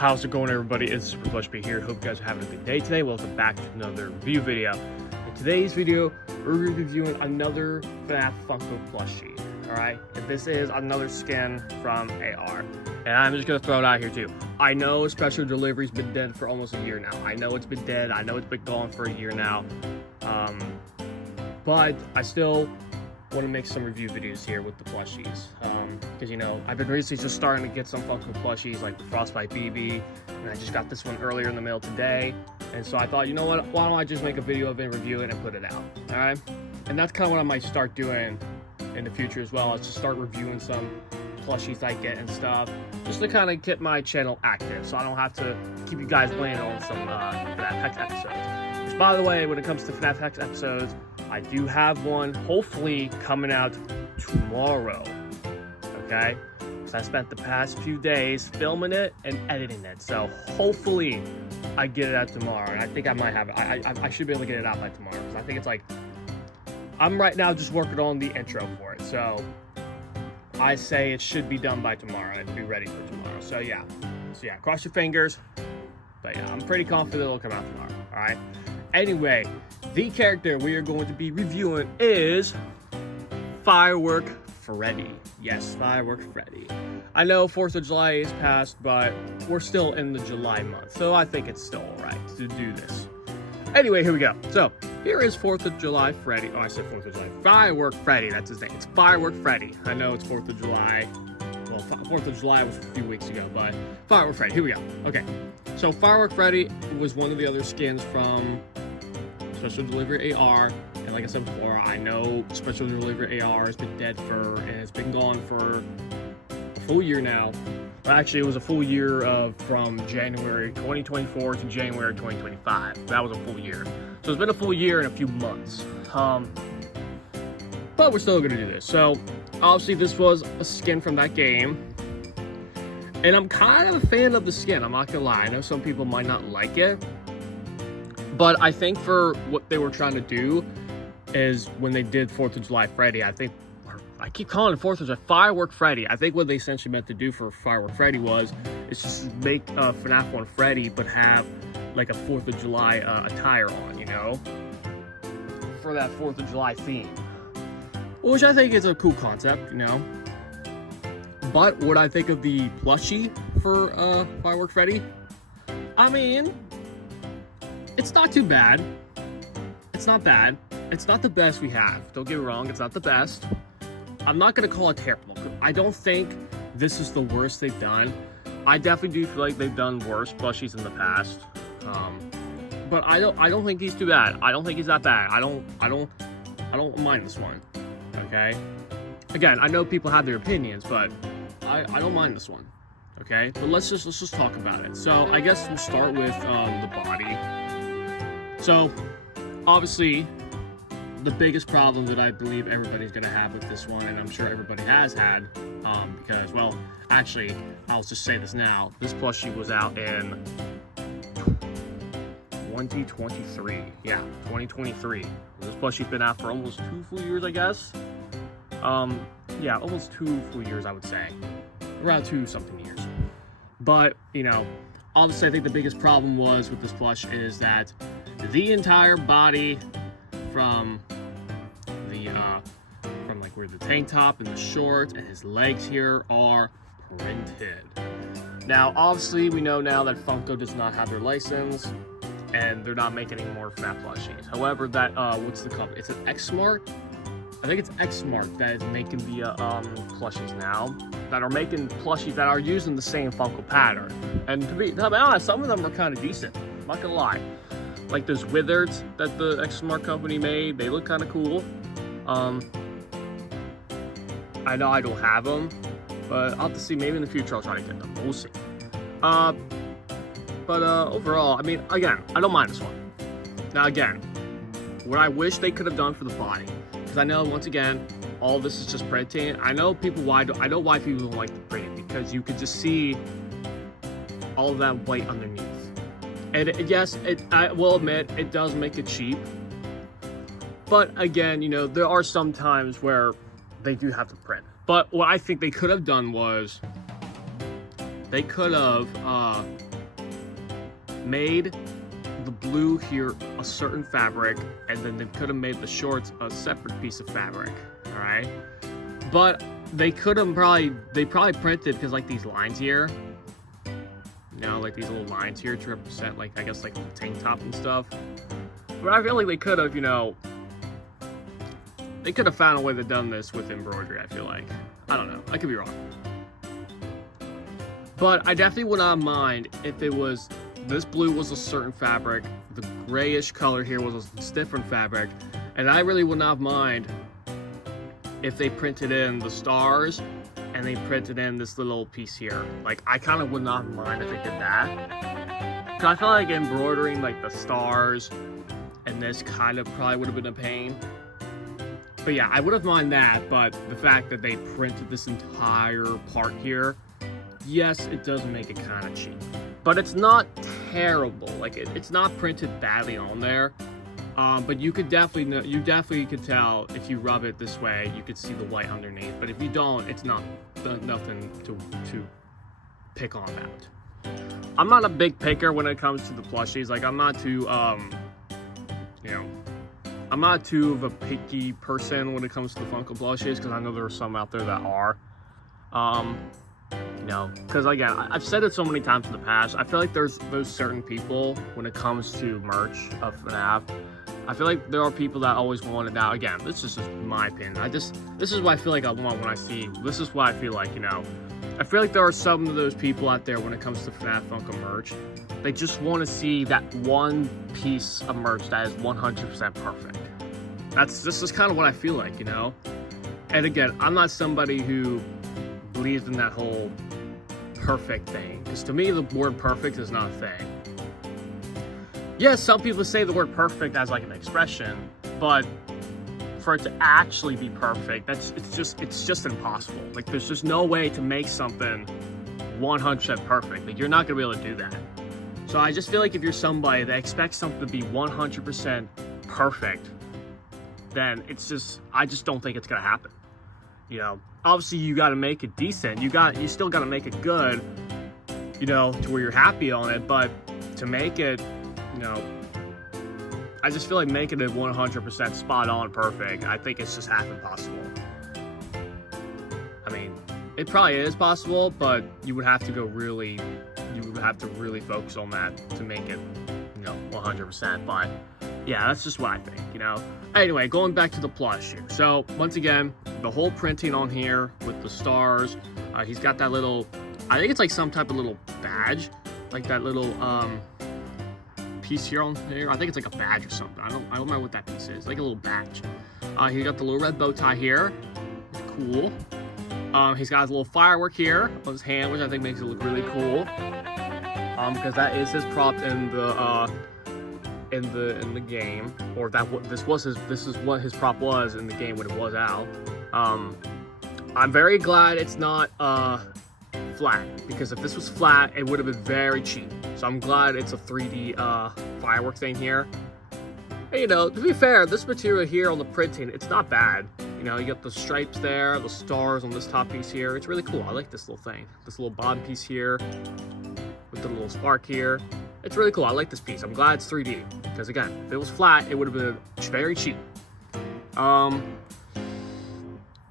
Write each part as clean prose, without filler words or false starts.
How's it going, everybody? It's Super Plush here. Hope you guys are having a good day today. Welcome back to another review video. In today's video, we're reviewing another FNaF Funko plushie. Alright, and this is another skin from AR. And I'm just gonna throw it out here too. I know special delivery's been dead for almost a year now. I know it's been dead. I know it's been gone for a year now. But I still want to make some review videos here with the plushies, because you know, I've been recently just starting to get some Funko plushies like the Frostbite BB, and I just got this one earlier in the mail today, and so I thought, you know what, why don't I just make a video of it, review it, and put it out. All right, and that's kind of what I might start doing in the future as well, is to start reviewing some plushies I get and stuff, just to kind of get my channel active, so I don't have to keep you guys waiting on some FNaF Hex episodes. Which, by the way, when it comes to FNaF Hex episodes, I do have one hopefully coming out tomorrow, okay? So I spent the past few days filming it and editing it, so hopefully I get it out tomorrow, and I think I might have it. I should be able to get it out by tomorrow, because I think it's like, I'm right now just working on the intro for it, so I say it should be done by tomorrow and be ready for tomorrow. So yeah, cross your fingers, but yeah, I'm pretty confident it'll come out tomorrow, all right? Anyway, the character we are going to be reviewing is Firework Freddy. Yes, Firework Freddy. I know 4th of July is past, but we're still in the July month, so I think it's still alright to do this. Anyway, here we go. So, here is 4th of July Freddy. Oh, I said 4th of July. Firework Freddy, that's his name. It's Firework Freddy. I know it's 4th of July. Well, 4th of July was a few weeks ago, but Firework Freddy, here we go. Okay, so Firework Freddy was one of the other skins from Special Delivery AR, and like I said before, I know Special Delivery AR has been dead and it's been gone for a full year now. Well, actually, it was a full year from January 2024 to January 2025. That was a full year. So it's been a full year and a few months. But we're still gonna do this. So obviously this was a skin from that game. And I'm kind of a fan of the skin, I'm not gonna lie. I know some people might not like it, but I think for what they were trying to do is when they did 4th of July Freddy, I keep calling it 4th of July Firework Freddy. I think what they essentially meant to do for Firework Freddy was just make FNaF 1 Freddy, but have like a 4th of July attire on, you know, for that 4th of July theme. Which I think is a cool concept, you know. But what I think of the plushie for Firework Freddy, I mean, it's not too bad. It's not bad. It's not the best we have. Don't get me wrong, it's not the best. I'm not gonna call it terrible. I don't think this is the worst they've done. I definitely do feel like they've done worse plushies in the past. But I don't think he's too bad. I don't think he's that bad. I don't mind this one. Okay? Again, I know people have their opinions, but I don't mind this one. Okay? But let's just talk about it. So I guess we'll start with the body. So obviously the biggest problem that I believe everybody's gonna have with this one, and I'm sure everybody has had, because, well, actually, I'll just say this now, this plushie was out in 2023. Yeah, 2023. This plushie's been out for almost 2 full years, I guess. Yeah, almost 2 full years, I would say. Around 2 something years. But, you know, obviously I think the biggest problem was with this plush is that the entire body from like where the tank top and the shorts and his legs here are printed. Now, obviously, we know now that Funko does not have their license, and they're not making any more FNaF plushies. However, that what's the company? It's an X-Smart. I think it's X-Smart that is making the plushies now. That are making plushies that are using the same Funko pattern. And to be honest, some of them are kind of decent. I'm not gonna lie. Like those Wizards that the X-Smart company made, they look kind of cool. I know I don't have them, but I'll have to see. Maybe in the future I'll try to get them. We'll see. But overall, I mean, again, I don't mind this one. Now again, what I wish they could have done for the body, because I know, once again, all this is just printing. I know why people don't like the printing, because you could just see all of that white underneath. And yes, I will admit, it does make it cheap. But again, you know, there are some times where they do have to print. But what I think they could have done was they could have made the blue here a certain fabric, and then they could have made the shorts a separate piece of fabric, all right? But they could have they probably printed, because like these lines here, you know, like these little lines here to represent, like, I guess like the tank top and stuff. But I feel like they could have, you know, they could have found a way to done this with embroidery, I feel like. I don't know, I could be wrong. But I definitely would not mind if it was, this blue was a certain fabric, the grayish color here was a different fabric, and I really would not mind if they printed in the stars and they printed in this little piece here. Like, I kind of would not mind if they did that. Because I feel like embroidering like the stars and this kind of probably would have been a pain. But yeah, I would have minded that, but the fact that they printed this entire part here, yes, it does make it kind of cheap. But it's not terrible. Like, it's not printed badly on there. But you could definitely could tell if you rub it this way, you could see the white underneath. But if you don't, it's not nothing to pick on that. I'm not a big picker when it comes to the plushies. Like, I'm not too you know, I'm not too of a picky person when it comes to the Funko plushies, because I know there are some out there that are. You know, because again, I've said it so many times in the past, I feel like there's those certain people when it comes to merch of FNaF. I feel like there are people that always want it. Now, again, this is just my opinion. this is what I feel like I want when I see, this is what I feel like, you know. I feel like there are some of those people out there when it comes to FNaF Funko merch. They just want to see that one piece of merch that is 100% perfect. This is kind of what I feel like, you know. And again, I'm not somebody who believes in that whole perfect thing, because to me the word perfect is not a thing. Yes, some people say the word perfect as like an expression, but for it to actually be perfect, it's just impossible. Like, there's just no way to make something 100% perfect. Like, you're not gonna be able to do that. So I just feel like if you're somebody that expects something to be 100% perfect, then I just don't think it's gonna happen. You know, obviously you got to make it decent. You still got to make it good, you know, to where you're happy on it. But to make it, you know, I just feel like making it 100% spot on perfect, I think it's just half impossible. I mean, it probably is possible, but you would have to really focus on that to make it, you know, 100%. But yeah, that's just what I think, you know. Anyway, going back to the plush here. So once again, the whole printing on here with the stars. He's got that little, I think it's like some type of little badge, like that little piece here on here. I think it's like a badge or something. I don't remember what that piece is. Like a little badge. He got the little red bow tie here. It's cool. He's got his little firework here on his hand, which I think makes it look really cool. Because that is his prop in the game, or this is what his prop was in the game when it was out. I'm very glad it's not flat, because if this was flat, it would have been very cheap. So I'm glad it's a 3D firework thing here. And, you know, to be fair, this material here on the printing, it's not bad. You know, you got the stripes there, the stars on this top piece here. It's really cool. I like this little thing, this little bottom piece here with the little spark here. It's really cool. I like this piece. I'm glad it's 3D, because again, if it was flat, it would have been very cheap.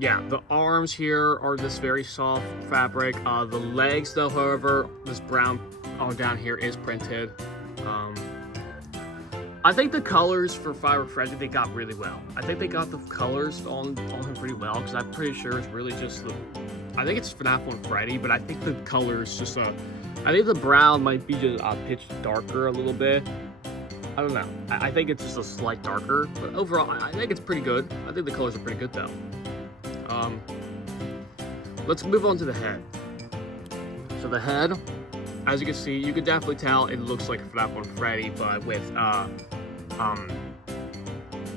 Yeah, the arms here are this very soft fabric. The legs, though, however, this brown on down here is printed. I think the colors for Firework Freddy, they got really well. I think they got the colors on him pretty well, because I'm pretty sure it's really just I think it's FNaF 1 Freddy, but I think the color is just I think the brown might be just pitched darker a little bit. I don't know. I think it's just a slight darker, but overall, I think it's pretty good. I think the colors are pretty good, though. Let's move on to the head. So the head, as you can see, you can definitely tell it looks like a FNaF 1 Freddy, but with,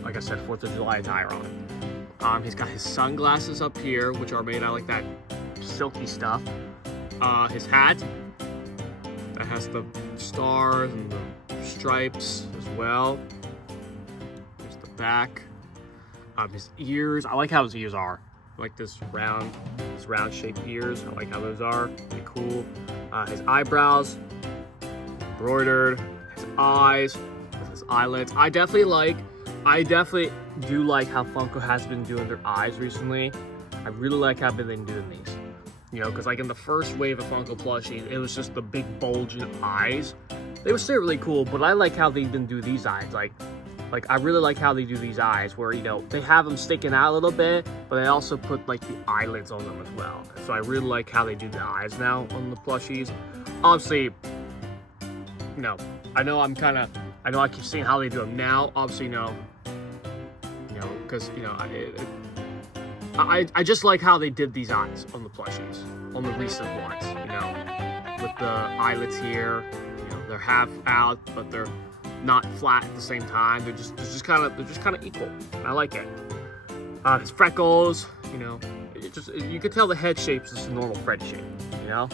like I said, 4th of July attire on. He's got his sunglasses up here, which are made out of like that silky stuff. His hat that has the stars and the stripes as well. There's the back. His ears, I like how his ears are. I like this round shaped ears. I like how those are. Pretty cool. His eyebrows, embroidered, his eyes, his eyelids. I definitely do like how Funko has been doing their eyes recently. I really like how they've been doing these. You know, because like in the first wave of Funko plushies, it was just the big bulging eyes. They were still really cool, but I like how they didn't do these eyes. Like I really like how they do these eyes, where, you know, they have them sticking out a little bit, but they also put like the eyelids on them as well. So I really like how they do the eyes now on the plushies. Obviously, no, I know I keep seeing how they do them now. Obviously, no, you know, because, you know, I just like how they did these eyes on the plushies, on the recent ones, you know, with the eyelids here. You know, they're half out, but they're not flat at the same time. They're just kind of equal. I like it. His freckles, you know, you could tell the head shape is just a normal Freddy shape, you know.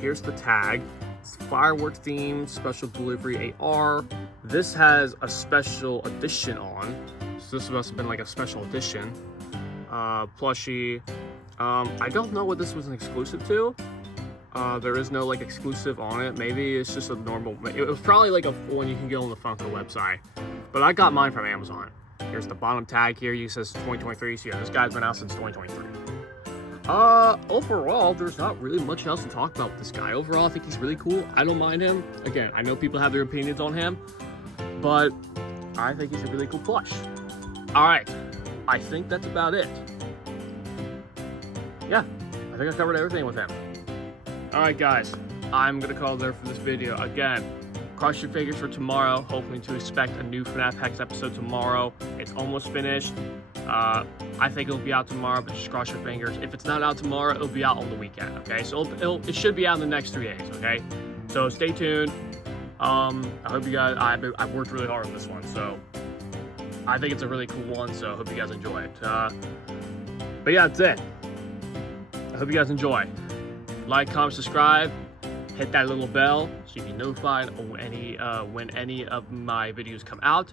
Here's the tag. It's Firework themed special delivery AR. This has a special edition on. So this must have been like a special edition plushie. I don't know what this was an exclusive to. There is no like exclusive on it. Maybe it's just a normal. It was probably like a one you can get on the Funko website. But I got mine from Amazon. Here's the bottom tag here. You says 2023. So yeah, this guy's been out since 2023. Overall, there's not really much else to talk about with this guy. Overall, I think he's really cool. I don't mind him. Again, I know people have their opinions on him, but I think he's a really cool plush. All right, I think that's about it. Yeah, I think I covered everything with him. All right, guys, I'm gonna call it there for this video. Again, cross your fingers for tomorrow. Hoping to expect a new FNaF Hex episode tomorrow. It's almost finished. I think it'll be out tomorrow, but just cross your fingers. If it's not out tomorrow, it'll be out on the weekend, okay? So it should be out in the next 3 days, okay? So stay tuned. I hope you guys, I've worked really hard on this one, so I think it's a really cool one, so I hope you guys enjoy it. But yeah, that's it. I hope you guys enjoy. Like, comment, subscribe, hit that little bell so you can be notified when any of my videos come out.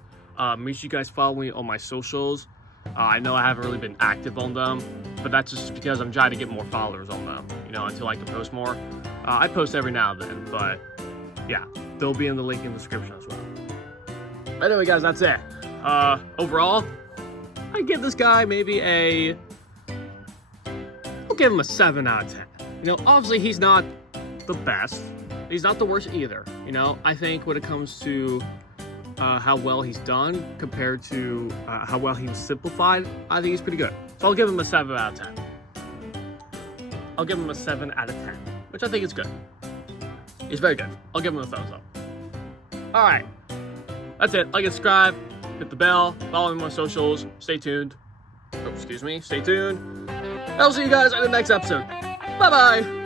Make sure you guys follow me on my socials. I know I haven't really been active on them, but that's just because I'm trying to get more followers on them, you know, until I can post more. I post every now and then, but yeah, they'll be in the link in the description as well. Anyway, guys, that's it. Overall, I give this guy maybe I'll give him a 7 out of 10. You know, obviously he's not the best. He's not the worst either. You know, I think when it comes to how well he's done compared to how well he was simplified, I think he's pretty good. So I'll give him a 7 out of 10. I'll give him a 7 out of 10, which I think is good. He's very good. I'll give him a thumbs up. All right, that's it. Like and subscribe, hit the bell, follow me on my socials. Stay tuned. Oh, excuse me. Stay tuned. I'll see you guys in the next episode. Bye-bye.